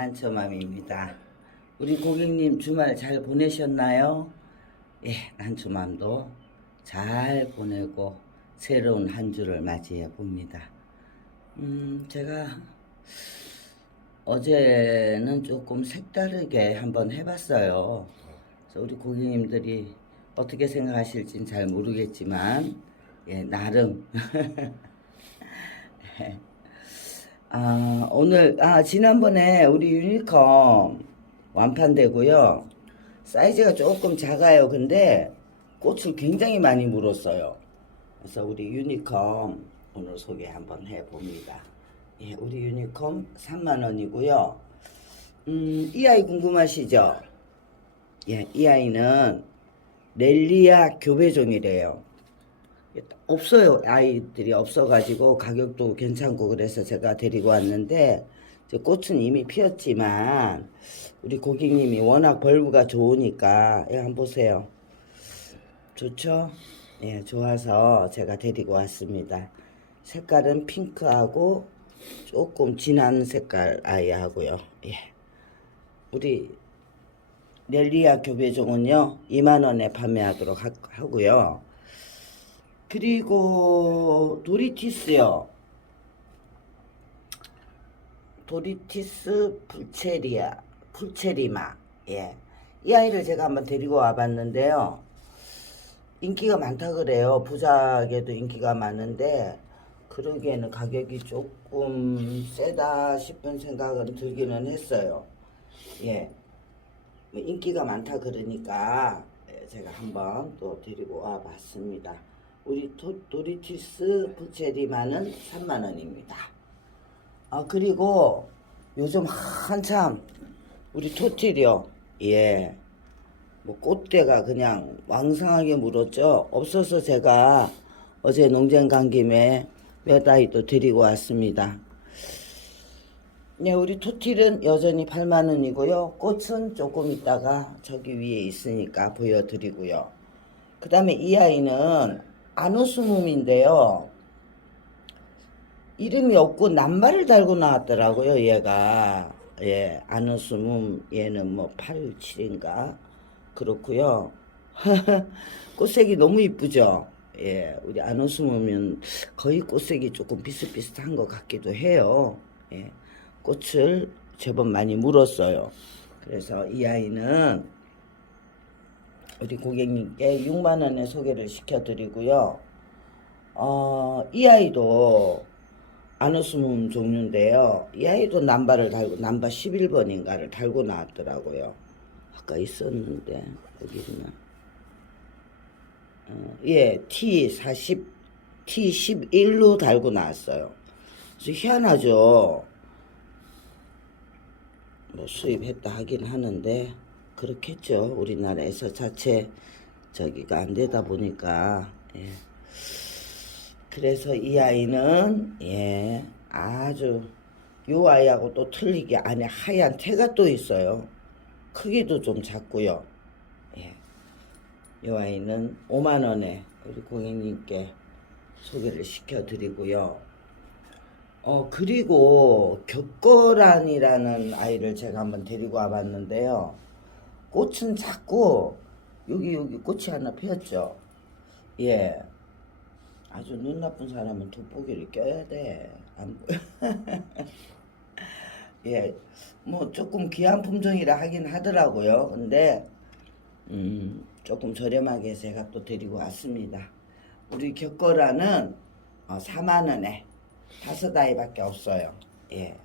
난초맘입니다. 우리 고객님 주말 잘 보내셨나요? 예, 난초맘도 잘 보내고 새로운 한 주를 맞이해 봅니다. 음, 제가 어제는 조금 색다르게 한번 해봤어요. 그래서 우리 고객님들이 어떻게 생각하실진 잘 모르겠지만, 예, 나름. 아, 오늘, 아, 지난번에 우리 유니컴 완판되고요. 사이즈가 조금 작아요. 근데 꽃을 굉장히 많이 물었어요. 그래서 우리 유니컴 오늘 소개 한번 해봅니다. 예, 우리 유니컴 3만원이고요. 음, 이 아이 궁금하시죠? 예, 이 아이는 렐리아 교배종이래요. 없어요. 아이들이 없어가지고 가격도 괜찮고 그래서 제가 데리고 왔는데 꽃은 이미 피었지만 우리 고객님이 워낙 벌브가 좋으니까 예, 한번 보세요. 좋죠? 예, 좋아서 제가 데리고 왔습니다. 색깔은 핑크하고 조금 진한 색깔 아이 하고요. 예. 우리 렐리아 교배종은요 2만 원에 판매하도록 하, 하고요. 그리고 도리티스요. 도리티스 풀체리아, 풀체리마. 예. 이 아이를 제가 한번 데리고 와봤는데요. 인기가 많다 그래요. 부작에도 인기가 많은데, 그러기에는 가격이 조금 세다 싶은 생각은 들기는 했어요. 예. 뭐 인기가 많다 그러니까 예, 제가 한번 또 데리고 와 봤습니다. 우리 도, 도리티스 부체리마는 3만원입니다. 아, 그리고 요즘 한참 우리 토티리요. 예. 뭐 꽃대가 그냥 왕성하게 물었죠. 없어서 제가 어제 농장 간 김에 몇 아이 또 데리고 왔습니다. 네, 우리 토틸은 여전히 8만 원이고요. 꽃은 조금 있다가 저기 위에 있으니까 보여드리고요. 그 다음에 이 아이는 아노스눔인데요. 이름이 없고 낱말을 달고 나왔더라고요, 얘가. 예, 아노스눔 얘는 뭐 8, 7인가? 그렇고요. 꽃색이 너무 이쁘죠? 예, 우리 아노스눔은 거의 꽃색이 조금 비슷비슷한 것 같기도 해요. 예. 꽃을 제법 많이 물었어요. 그래서 이 아이는 우리 고객님께 6만 원에 소개를 시켜드리고요. 어, 이 아이도 아누스문 종류인데요. 이 아이도 남바를 달고 남바 11번인가를 달고 나왔더라고요. 아까 있었는데 여기 있나? 어, 예, T40, T11로 달고 나왔어요. 그래서 희한하죠. 뭐 수입했다 하긴 하는데 그렇겠죠. 우리나라에서 자체 저기가 안 되다 보니까 예. 그래서 이 아이는 예 아주 요 아이하고 또 틀리게 안에 하얀 태가 또 있어요. 크기도 좀 작고요. 예. 요 아이는 5만 원에 우리 고객님께 소개를 시켜드리고요. 어, 그리고 격거란이라는 아이를 제가 한번 데리고 와봤는데요. 꽃은 작고, 여기, 여기 꽃이 하나 피었죠. 예. 아주 눈 나쁜 사람은 돋보기를 껴야 돼. 안 보여. 예. 뭐, 조금 귀한 품종이라 하긴 하더라고요. 근데, 음, 조금 저렴하게 제가 또 데리고 왔습니다. 우리 격거란은 어, 4만 원에 다섯 아이밖에 없어요. 예.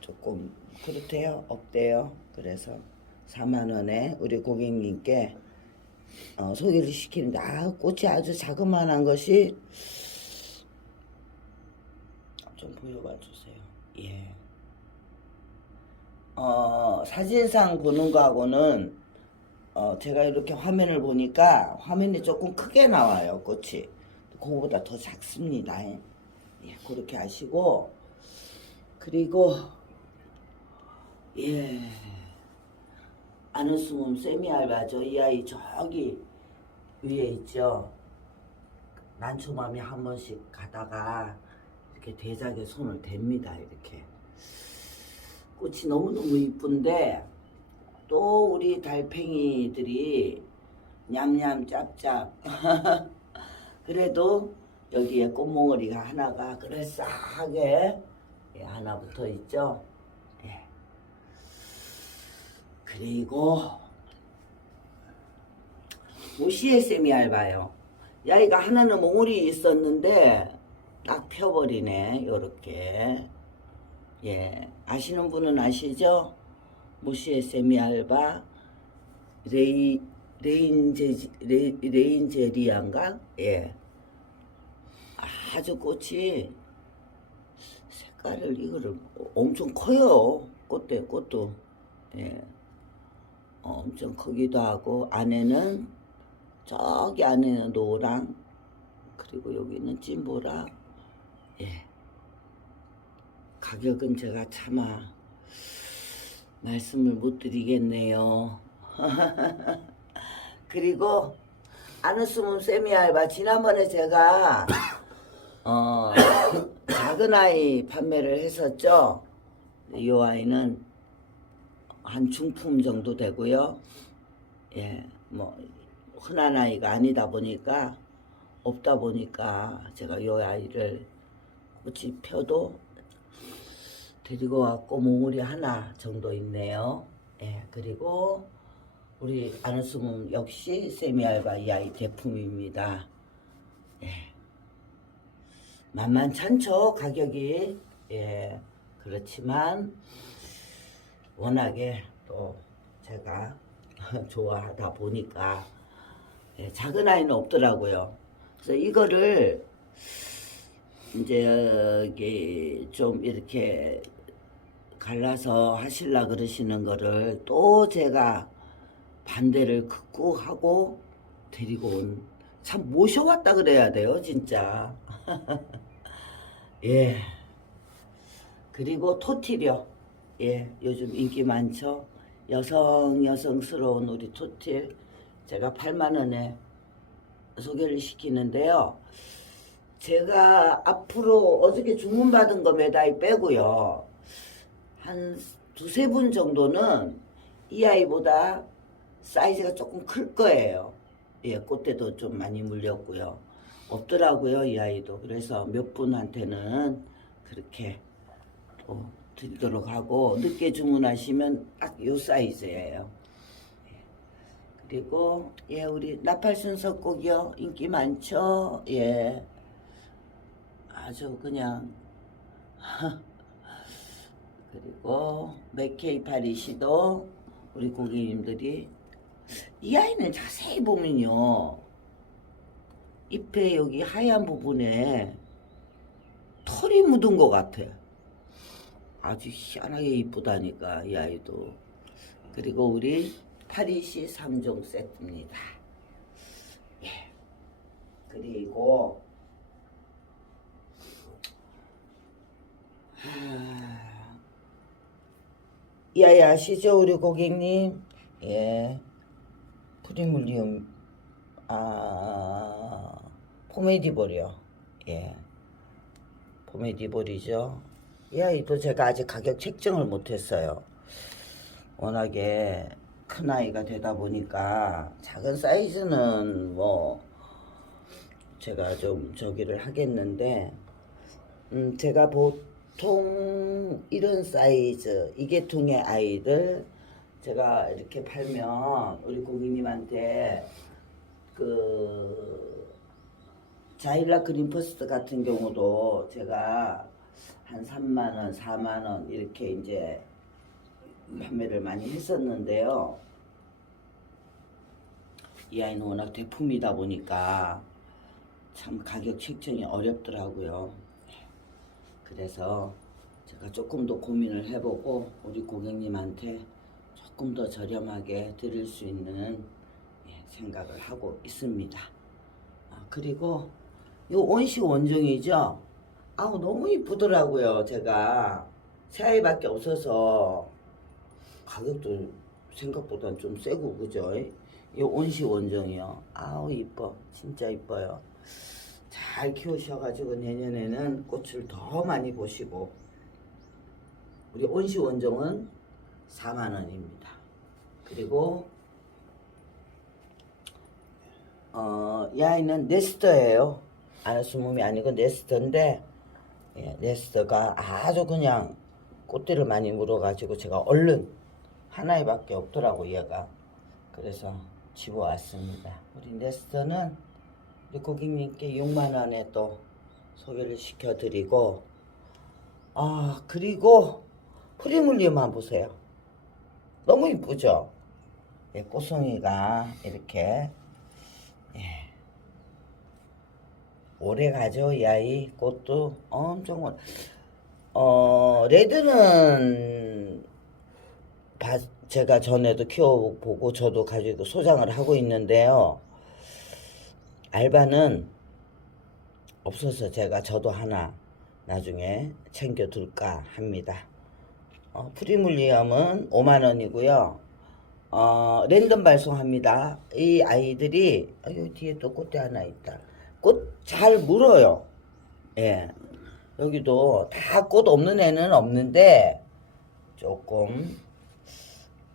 조금 그렇대요. 없대요. 그래서 4만 원에 우리 고객님께 어, 소개를 시키는데 아 꽃이 아주 자그마한 것이 좀 보여봐 주세요. 예. 어, 사진상 보는 거하고는 어, 제가 이렇게 화면을 보니까 화면이 조금 크게 나와요, 꽃이. 그거보다 더 작습니다. 예. 예, 그렇게 하시고 그리고 예 아누스몸 세미 알바죠. 이 아이 저기 위에 있죠. 난초맘이 한 번씩 가다가 이렇게 대작에 손을 댑니다 이렇게. 꽃이 너무너무 이쁜데 또 우리 달팽이들이 냠냠 짭짭. 그래도 여기에 꽃몽어리가 하나가 그럴싸하게 예, 하나 붙어 있죠. 예. 그리고 무시의 쌤이 얇아요. 야이가 하나는 몽울이 있었는데 딱 펴버리네 요렇게. 예 아시는 분은 아시죠? 무시의 세미알바? 레이 레인제 레, 레인제리안가? 예. 아주 꽃이 색깔을 이거를 엄청 커요. 꽃대 꽃도. 예. 어, 엄청 크기도 하고 안에는 저기 안에는 노랑 그리고 여기는 찐보라. 예. 가격은 제가 차마 말씀을 못 드리겠네요. 그리고 아누스문 세미 알바. 지난번에 제가 어 작은 아이 판매를 했었죠. 이 아이는 한 중품 정도 되고요 예 뭐 흔한 아이가 아니다 보니까 없다 보니까 제가 이 아이를 꽃이 펴도 데리고 왔고 몽울이 하나 정도 있네요. 예, 그리고 우리 아누스문 역시 세미알바 이 아이 제품입니다. 예. 만만찮죠 가격이 예 그렇지만 워낙에 또 제가 좋아하다 보니까 예, 작은 아이는 없더라고요. 그래서 이거를 이제 여기 좀 이렇게 갈라서 하실라 그러시는 거를 또 제가 반대를 극구 하고 데리고 온 참 모셔왔다 그래야 돼요 진짜. 예. 그리고 토틸이요 예 요즘 인기 많죠 여성 여성스러운 우리 토틸 제가 8만 원에 소개를 시키는데요 제가 앞으로 어저께 주문받은 거 매달 빼고요. 한 두세 분 정도는 이 아이보다 사이즈가 조금 클 거예요. 예, 꽃대도 좀 많이 물렸고요. 없더라고요, 이 아이도. 그래서 몇 분한테는 그렇게 또 드리도록 하고, 늦게 주문하시면 딱 요 사이즈예요. 예. 그리고, 예, 우리 나팔순석곡이요. 인기 많죠? 예. 아주 그냥 그리고 맥케이 파리시도 우리 고객님들이 이 아이는 자세히 보면요 잎에 여기 하얀 부분에 털이 묻은 것 같아 아주 희한하게 이쁘다니까 이 아이도. 그리고 우리 파리시 3종 세트입니다. 예. 그리고 아, 이 아이 아시죠? 우리 고객님? 예. 프리물리움 아 포메디볼이요. 예. 포메디볼이죠 이 아이도 제가 아직 가격 책정을 못했어요. 워낙에 큰 아이가 되다 보니까 작은 사이즈는 뭐 제가 좀 저기를 하겠는데 음 제가 보통 이런 사이즈 이게 통의 아이들 제가 이렇게 팔면 우리 고객님한테 그 자일라 그린퍼스트 같은 경우도 제가 한 3만 원, 4만 원 이렇게 이제 판매를 많이 했었는데요. 이 아이는 워낙 대품이다 보니까 참 가격 책정이 어렵더라고요. 그래서 제가 조금 더 고민을 해보고 우리 고객님한테 조금 더 저렴하게 드릴 수 있는 예, 생각을 하고 있습니다. 아, 그리고 이 온시 원종이죠. 아우 너무 이쁘더라고요. 제가 새 아이밖에 없어서 가격도 생각보다 좀 세고 그죠? 이 온시 원종이요. 아우 이뻐, 진짜 이뻐요. 잘 키우셔가지고 내년에는 꽃을 더 많이 보시고 우리 온시 원종은 4만 원입니다. 그리고 어, 이 아이는 네스터예요. 아나스몸이 아니고 네스터인데 예, 네스터가 아주 그냥 꽃들을 많이 물어가지고 제가 얼른 하나에밖에 없더라고 얘가. 그래서 집어왔습니다. 우리 네스터는 우리 고객님께 6만 원에 또 소개를 시켜드리고 아 그리고 프리물리엄만 보세요. 너무 이쁘죠? 예, 꽃송이가 이렇게 예. 오래 가죠 이 아이 꽃도 엄청 오래. 어 레드는 바- 제가 전에도 키워보고 저도 가지고 소장을 하고 있는데요 알바는 없어서 제가 저도 하나 나중에 챙겨둘까 합니다 어, 프리물리엄은 5만 원이고요 어, 랜덤 발송합니다. 이 아이들이 아, 여기 뒤에 또 꽃대 하나 있다. 꽃잘 물어요. 예. 여기도 다 꽃 없는 애는 없는데 조금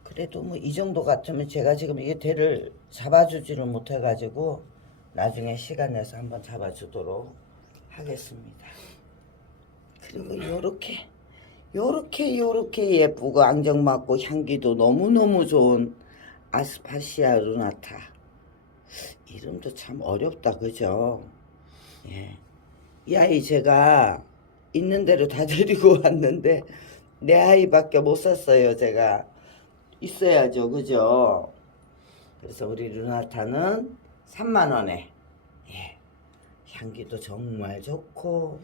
그래도 뭐 이 정도 같으면 제가 지금 이게 대를 잡아주지를 못해가지고 나중에 시간 내서 한번 잡아주도록 하겠습니다. 그리고 요렇게 요렇게 요렇게 예쁘고 앙증맞고 향기도 너무너무 좋은 아스파시아 루나타 이름도 참 어렵다 그죠 예. 이 아이 제가 있는 대로 다 데리고 왔는데 내 아이밖에 못 샀어요 제가 있어야죠 그죠 그래서 우리 루나타는 3만원에 예. 향기도 정말 좋고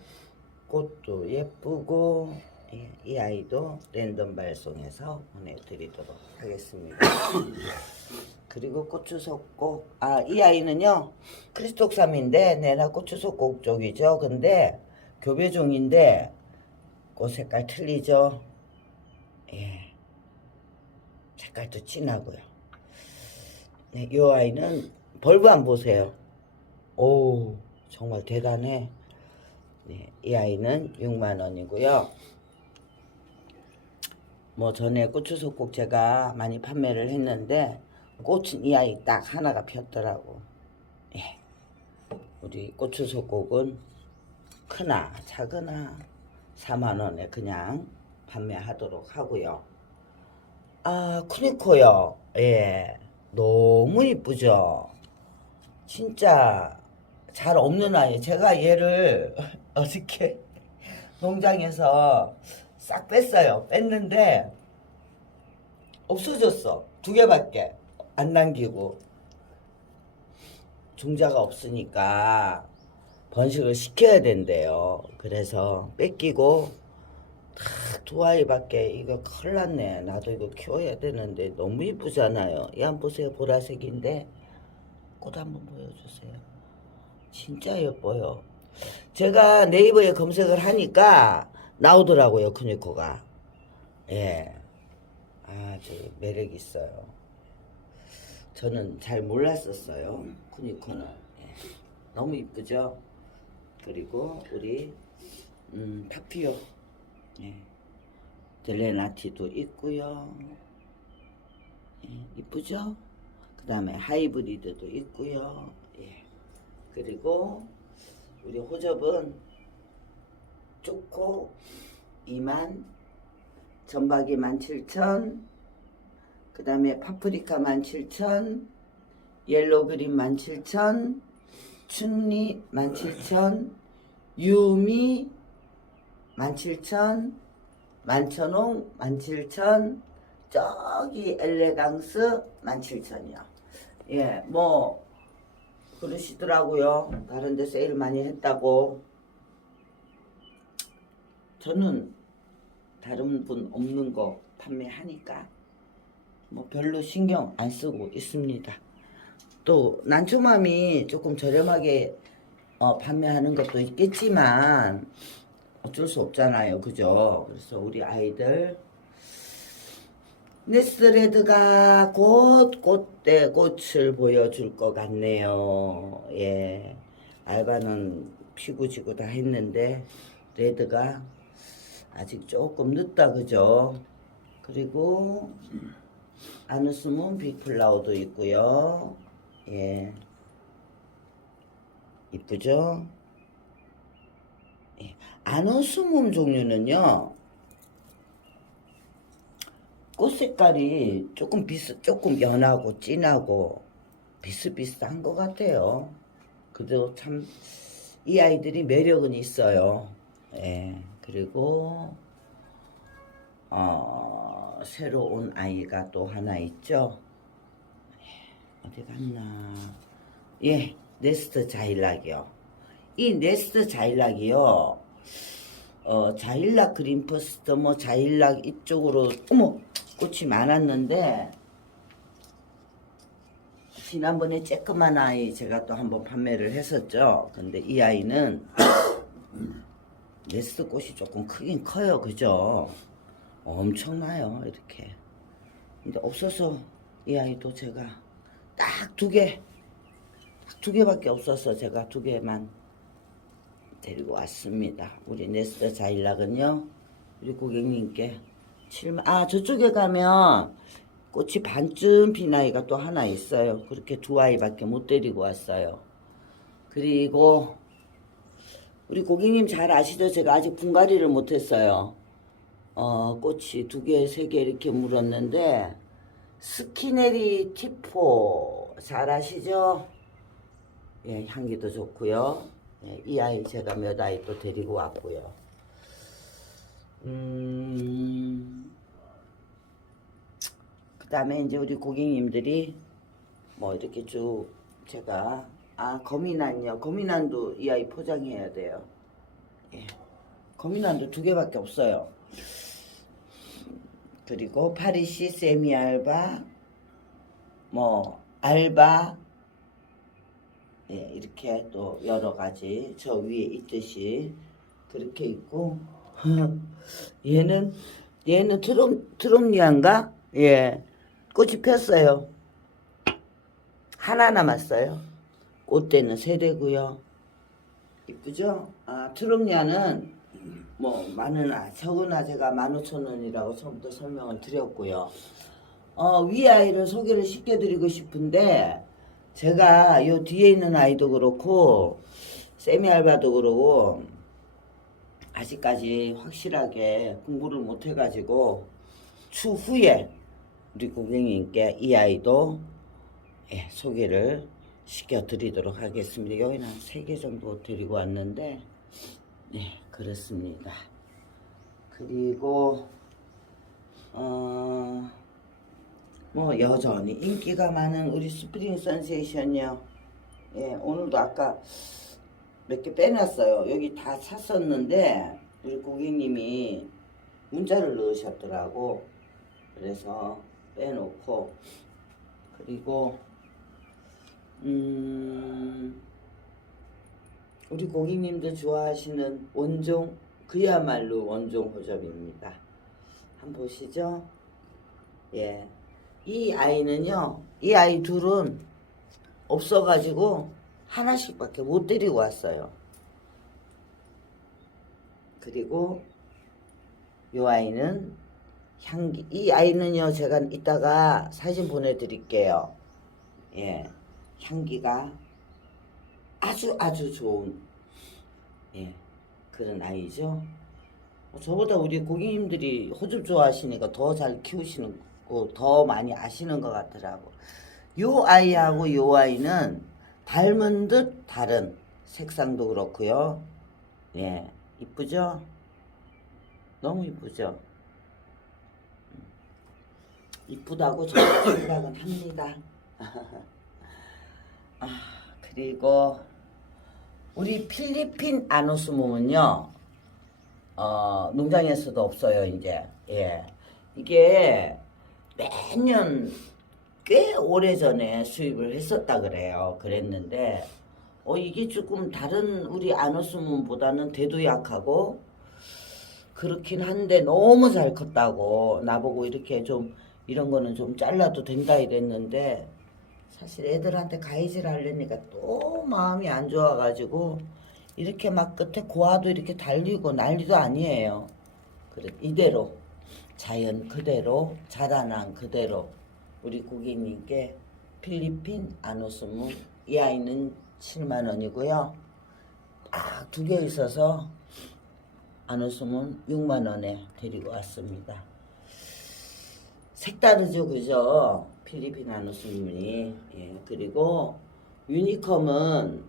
꽃도 예쁘고 예, 이 아이도 랜덤 발송해서 보내드리도록 하겠습니다. 그리고 고추석곡 아 이 아이는요 크리스톡삼인데 내나 고추석곡 쪽이죠. 근데 교배종인데 꽃 색깔 틀리죠. 예, 색깔도 진하고요. 네, 이 아이는 벌브 안 보세요. 오 정말 대단해. 네, 이 아이는 6만 원이고요. 뭐 전에 고추석곡 제가 많이 판매를 했는데 꽃은 이 아이 딱 하나가 폈더라고. 예. 우리 고추석곡은 크나 작으나 4만 원에 그냥 판매하도록 하고요. 아 쿠니코요. 예. 너무 이쁘죠. 진짜 잘 없는 아이. 제가 얘를 어저께 농장에서 싹 뺐어요. 뺐는데 없어졌어. 두 개밖에 안 남기고 종자가 없으니까 번식을 시켜야 된대요. 그래서 뺏기고 딱두 아이밖에 이거 큰일 났네. 나도 이거 키워야 되는데 너무 이쁘잖아요. 이한 보세요. 보라색인데 꽃 한번 보여주세요. 진짜 예뻐요. 제가 네이버에 검색을 하니까 나오더라고요, 쿠니코가. 예. 아주 매력 있어요. 저는 잘 몰랐었어요, 쿠니코는. 예. 너무 이쁘죠? 그리고 우리 음, 파피오. 예. 델레나티도 있고요. 예, 이쁘죠? 그 다음에 하이브리드도 있고요. 예. 그리고 우리 호접은 쪼코 2만, 전박이 17,000, 그 다음에 파프리카 17,000, 옐로그린 17,000, 춘리 17,000, 유미 17,000, 만천홍 17,000, 저기 엘레강스 17,000이요. 예, 뭐 그러시더라고요. 다른 데 세일 많이 했다고. 저는 다른 분 없는 거 판매하니까 뭐 별로 신경 안 쓰고 있습니다. 또 난초맘이 조금 저렴하게 어, 판매하는 것도 있겠지만 어쩔 수 없잖아요. 그죠? 그래서 우리 아이들 네스레드가 곧 꽃대 꽃을 보여줄 것 같네요. 예. 알바는 피고 지고 다 했는데 레드가 아직 조금 늦다 그죠? 그리고 아누스문 빅플라워도 있고요. 예. 이쁘죠? 예. 아누스문 종류는요. 꽃 색깔이 조금 비슷, 조금 연하고 진하고 비슷비슷한 것 같아요. 그래도 참 이 아이들이 매력은 있어요. 예. 그리고 어, 새로 온 아이가 또 하나 있죠. 예, 어디 갔나? 예, 네스트 자일락이요. 이 네스트 자일락이요. 어, 자일락 그린퍼스트 뭐 자일락 이쪽으로 어머 꽃이 많았는데 지난번에 쬐끄만 아이 제가 또 한번 판매를 했었죠. 근데 이 아이는 네스트 꽃이 조금 크긴 커요. 그죠? 엄청나요. 이렇게. 근데 없어서 이 아이도 제가 딱 두 개, 딱 두 개밖에 없어서 제가 두 개만 데리고 왔습니다. 우리 네스트 자일락은요. 우리 고객님께 7만, 아, 저쪽에 가면 꽃이 반쯤 핀 아이가 또 하나 있어요. 그렇게 두 아이밖에 못 데리고 왔어요. 그리고 우리 고객님 잘 아시죠? 제가 아직 분갈이를 못했어요. 어, 꽃이 두 개, 세 개 이렇게 물었는데, 스키네리 티포 잘 아시죠? 예, 향기도 좋고요. 예, 이 아이 제가 몇 아이 또 데리고 왔고요. 음, 그 다음에 이제 우리 고객님들이 뭐 이렇게 쭉 제가 아 거미난요. 거미난도 이 아이 포장해야 돼요. 예. 거미난도 두 개밖에 없어요. 그리고 파리시 세미 알바 뭐 알바 예 이렇게 또 여러 가지 저 위에 있듯이 그렇게 있고. 얘는 얘는 트롬 트롬니안가? 예. 꽃이 폈어요. 하나 남았어요. 꽃대는 세 대고요. 이쁘죠? 아, 트럼니아는 뭐 많으나 적으나 제가 15,000원이라고 처음부터 설명을 드렸고요. 어, 위 아이를 소개를 시켜드리고 싶은데 제가 요 뒤에 있는 아이도 그렇고 세미 알바도 그러고 아직까지 확실하게 공부를 못 해가지고 추후에 우리 고객님께 이 아이도 예, 소개를 시켜드리도록 하겠습니다. 여기는 한세개 정도 데리고 왔는데, 네, 그렇습니다. 그리고, 어, 뭐, 여전히 인기가 많은 우리 스프링 선세이션이요. 예, 오늘도 아까 몇 개 빼놨어요. 여기 다 찼었는데, 우리 고객님이 문자를 넣으셨더라고. 그래서 빼놓고, 그리고 음, 우리 고객님도 좋아하시는 원종 그야말로 원종 호접입니다. 한번 보시죠. 예, 이 아이는요, 이 아이 둘은 없어가지고 하나씩밖에 못 데리고 왔어요. 그리고 이 아이는 향기 이 아이는요 제가 이따가 사진 보내드릴게요. 예, 향기가 아주 아주 좋은 예 그런 아이죠. 어, 저보다 우리 고객님들이 호접 좋아하시니까 더 잘 키우시는 거더 많이 아시는 것 같더라고. 요 아이하고 요 아이는 닮은 듯 다른 색상도 그렇고요. 예, 이쁘죠? 너무 이쁘죠? 이쁘다고 저도 생각은 합니다. 아, 그리고 우리 필리핀 아노스mom은요, 어, 농장에서도 없어요, 이제. 예. 이게 매년 꽤 오래 전에 수입을 했었다 그래요. 그랬는데, 어, 이게 조금 다른 우리 아노스mom보다는 대도 약하고, 그렇긴 한데 너무 잘 컸다고 나보고 이렇게 좀 이런 거는 좀 잘라도 된다 이랬는데 사실 애들한테 가이질 하려니까 또 마음이 안 좋아가지고 이렇게 막 끝에 고아도 이렇게 달리고 난리도 아니에요. 그래 이대로 자연 그대로 자라난 그대로 우리 고객님께 필리핀 아노스문 이 아이는 7만 원이고요. 딱 두 개 있어서 아노스문 6만 원에 데리고 왔습니다. 색다르죠, 그죠? 필리핀 아노스문이 예 그리고 유니컴은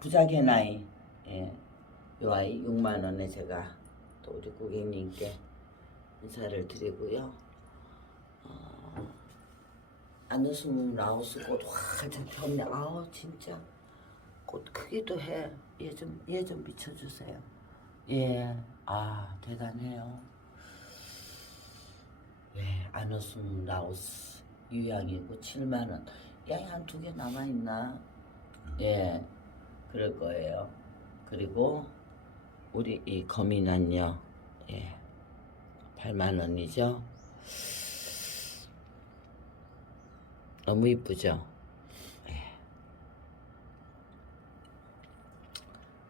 부작의 나이 예, 요 아이 6만 원에 제가 또 우리 고객님께 인사를 드리고요. 어, 안 웃으면 라오스 꽃 활짝 폈네. 아우 진짜 꽃 크기도 해. 얘좀얘 좀 비춰주세요. 예, 아 대단해요. 네, 안 웃으면 라오스 유양이고 7만 원. 야이 한 두 개 남아 있나? 예, 그럴 거예요. 그리고 우리 이 거미난요, 예, 8만 원이죠. 너무 이쁘죠. 예.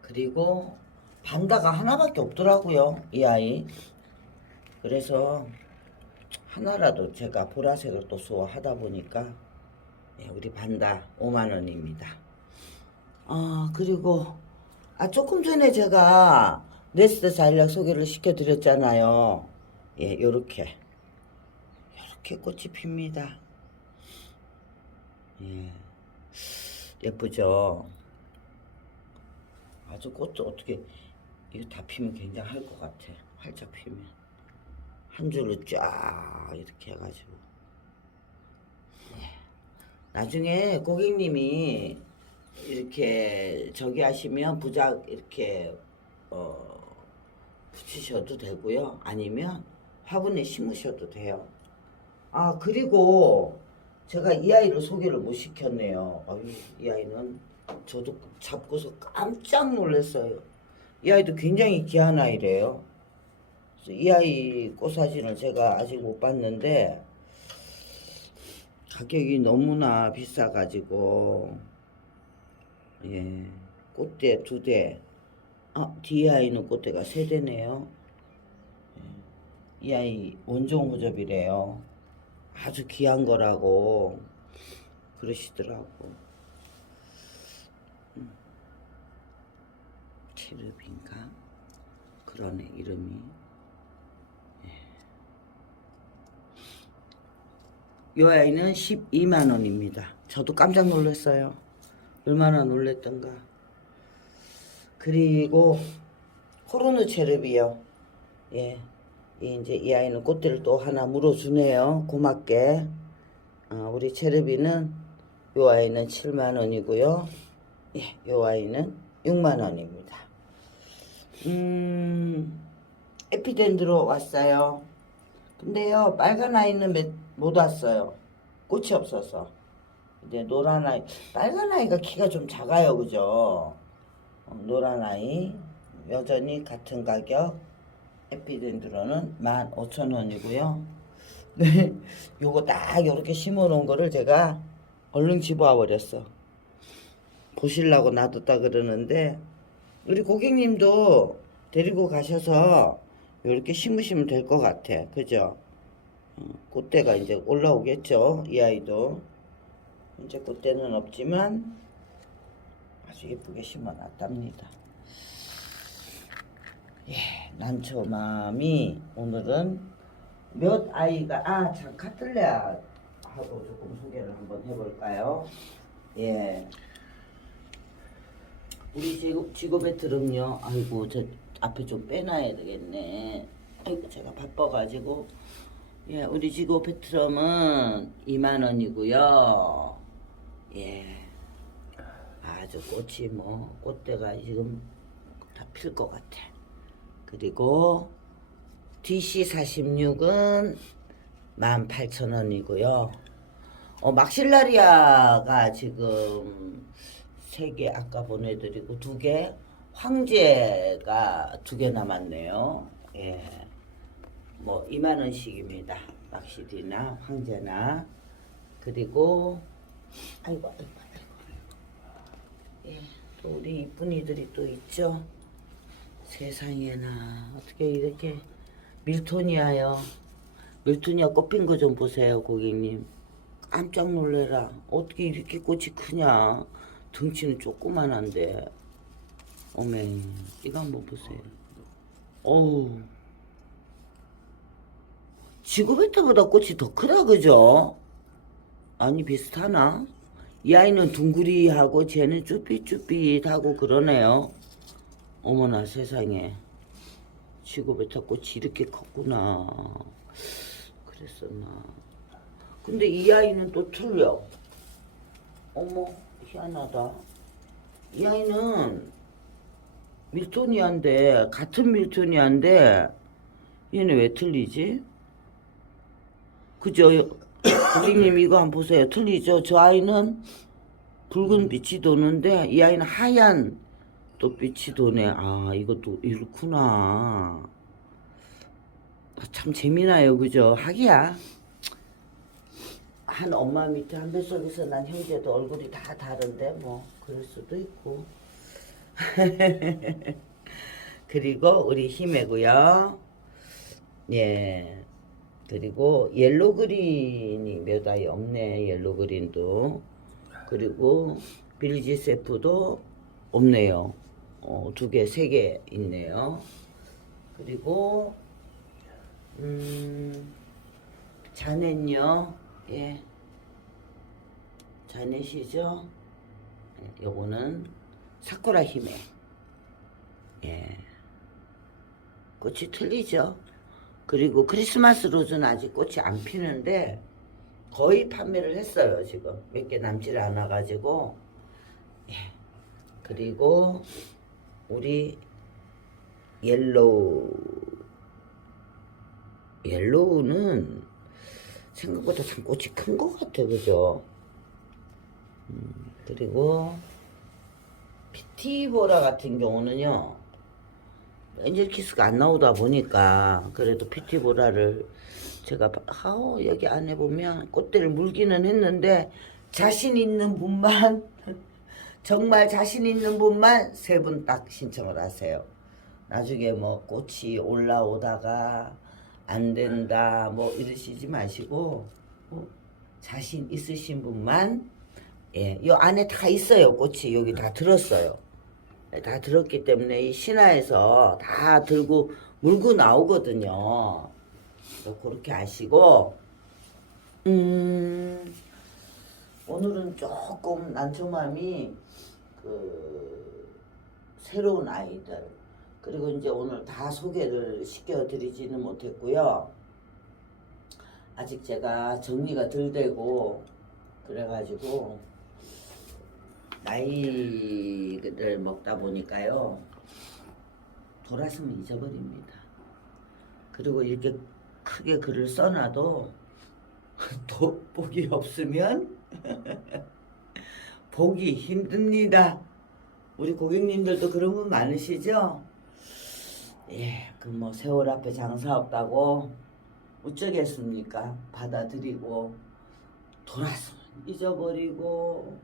그리고 반다가 하나밖에 없더라고요, 이 아이. 그래서 하나라도 제가 보라색을 또 소화하다 보니까 예, 우리 반다 5만 원입니다. 아 그리고 아 조금 전에 제가 네스트 자일락 소개를 시켜드렸잖아요. 예, 요렇게 요렇게 꽃이 핍니다. 예, 예쁘죠. 아주 꽃도 어떻게 이거 다 피면 굉장할 것 같아. 활짝 피면 한 줄로 쫙 이렇게 해가지고. 예. 나중에 고객님이 이렇게 저기 하시면 부작 이렇게 어 붙이셔도 되고요. 아니면 화분에 심으셔도 돼요. 아 그리고 제가 이 아이를 소개를 못 시켰네요. 아유, 이 아이는 저도 잡고서 깜짝 놀랐어요. 이 아이도 굉장히 귀한 아이래요. 이 아이 꽃 사진을 제가 아직 못 봤는데 가격이 너무나 비싸가지고 예 꽃대 두 대. 아 뒤에 아이는 꽃대가 세 대네요. 예, 이 아이 원종 호접이래요. 아주 귀한 거라고 그러시더라고. 음. 체르빈가 그러네 이름이. 이 아이는 12만 원입니다. 저도 깜짝 놀랐어요. 얼마나 놀랬던가. 그리고 코로나 체르비요. 예. 이 이제 이 아이는 꽃대를 또 하나 물어주네요. 고맙게. 아, 우리 체르비는 요 아이는 7만 원이고요. 예, 요 아이는 6만 원입니다. 음, 에피덴드로 왔어요. 근데요, 빨간 아이는 몇- 못 왔어요. 꽃이 없어서. 이제 노란 아이, 빨간 아이가 키가 좀 작아요, 그죠? 어, 노란 아이, 여전히 같은 가격, 에피덴드로는 15,000원이고요. 네, 요거 딱 요렇게 심어 놓은 거를 제가 얼른 집어와 버렸어. 보실라고 놔뒀다 그러는데, 우리 고객님도 데리고 가셔서 이렇게 심으시면 될 것 같아. 그죠? 어, 꽃대가 이제 올라오겠죠. 이 아이도. 이제 꽃대는 없지만 아주 예쁘게 심어 놨답니다. 예, 난초맘이 오늘은 몇 아이가, 아, 참, 카틀레아 하고 조금 소개를 한번 해볼까요? 예. 우리 지구, 지구 배틀은요, 아이고, 저 앞에 좀 빼놔야 되겠네. 아이고, 제가 바빠가지고. 예, 우리 지구 배트럼은 2만원이고요. 예. 아주 꽃이 뭐, 꽃대가 지금 다 필 것 같아. 그리고 DC46은 18,000원이고요. 어, 막실라리아가 지금 세개 아까 보내드리고 두 개, 황제가 두개 남았네요. 예. 뭐 2만 원씩입니다. 막실이나 황제나 그리고 아이고 아이고 아이고 예, 또 우리 이쁜이들이 또 있죠. 세상에나 어떻게 이렇게 밀토니아요. 밀토니아 꽃핀 거 좀 보세요, 고객님. 깜짝 놀래라. 어떻게 이렇게 꽃이 크냐? 덩치는 조그만한데. 어메, 이거 한번 보세요. 어우. 지구베타보다 꽃이 더 크다, 그죠? 아니, 비슷하나? 이 아이는 둥그리하고 쟤는 쭈삣쭈삣하고 그러네요. 어머나 세상에. 지구베타 꽃이 이렇게 컸구나. 그랬었나. 근데 이 아이는 또 틀려. 어머, 희한하다. 이 아이는 밀토니아인데, 같은 밀토니아인데, 얘는 왜 틀리지? 그죠? 고객님 이거 한번 보세요. 틀리죠? 저 아이는 붉은 빛이 도는데, 이 아이는 하얀 또 빛이 도네. 아, 이것도 이렇구나. 아, 참 재미나요, 그죠? 하기야. 한 엄마 밑에 한 뱃속에서 난 형제도 얼굴이 다 다른데 뭐 그럴 수도 있고 그리고 우리 힘이고요 예 그리고 옐로 그린이 몇 아이 없네 옐로 그린도 그리고 빌리지 세프도 없네요 어, 두 개, 세 개 있네요 그리고 음 자넷요 예. 자넷이죠? 예, 요거는 사쿠라 힘에. 예. 꽃이 틀리죠? 그리고 크리스마스 로즈는 아직 꽃이 안 피는데 거의 판매를 했어요, 지금. 몇 개 남질 않아 가지고. 예. 그리고 우리 옐로우. 옐로우는 생각보다 참 꽃이 큰 것 같아, 그죠? 음, 그리고 피티보라 같은 경우는요, 엔젤 키스가 안 나오다 보니까 그래도 피티보라를 제가 봐- 아우 여기 안에 보면 꽃대를 물기는 했는데 자신 있는 분만 정말 자신 있는 분만 세 분 딱 신청을 하세요. 나중에 뭐 꽃이 올라오다가 안 된다 뭐 이러시지 마시고 뭐 자신 있으신 분만 예, 요 안에 다 있어요 꽃이 여기 다 들었어요. 예, 다 들었기 때문에 이 신화에서 다 들고 물고 나오거든요. 그렇게 아시고 음 오늘은 조금 난초맘이 그 새로운 아이들 그리고 이제 오늘 다 소개를 시켜드리지는 못했고요. 아직 제가 정리가 덜 되고 그래가지고 나이를 먹다 보니까요 돌았으면 잊어버립니다. 그리고 이렇게 크게 글을 써놔도 돋보기 없으면 보기 힘듭니다. 우리 고객님들도 그런 분 많으시죠? 예, 그 뭐 세월 앞에 장사 없다고 어쩌겠습니까? 받아들이고 돌아서 잊어버리고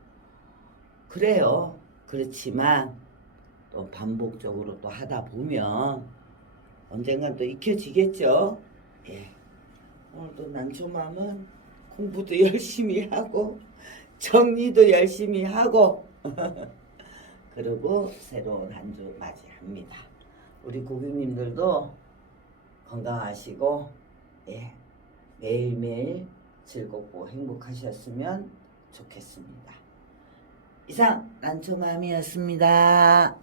그래요. 그렇지만 또 반복적으로 또 하다 보면 언젠간 또 익혀지겠죠. 예. 오늘도 난초맘은 공부도 열심히 하고 정리도 열심히 하고 그리고 새로운 한 주 맞이합니다. 우리 고객님들도 건강하시고 예, 매일매일 즐겁고 행복하셨으면 좋겠습니다. 이상 난초맘이었습니다.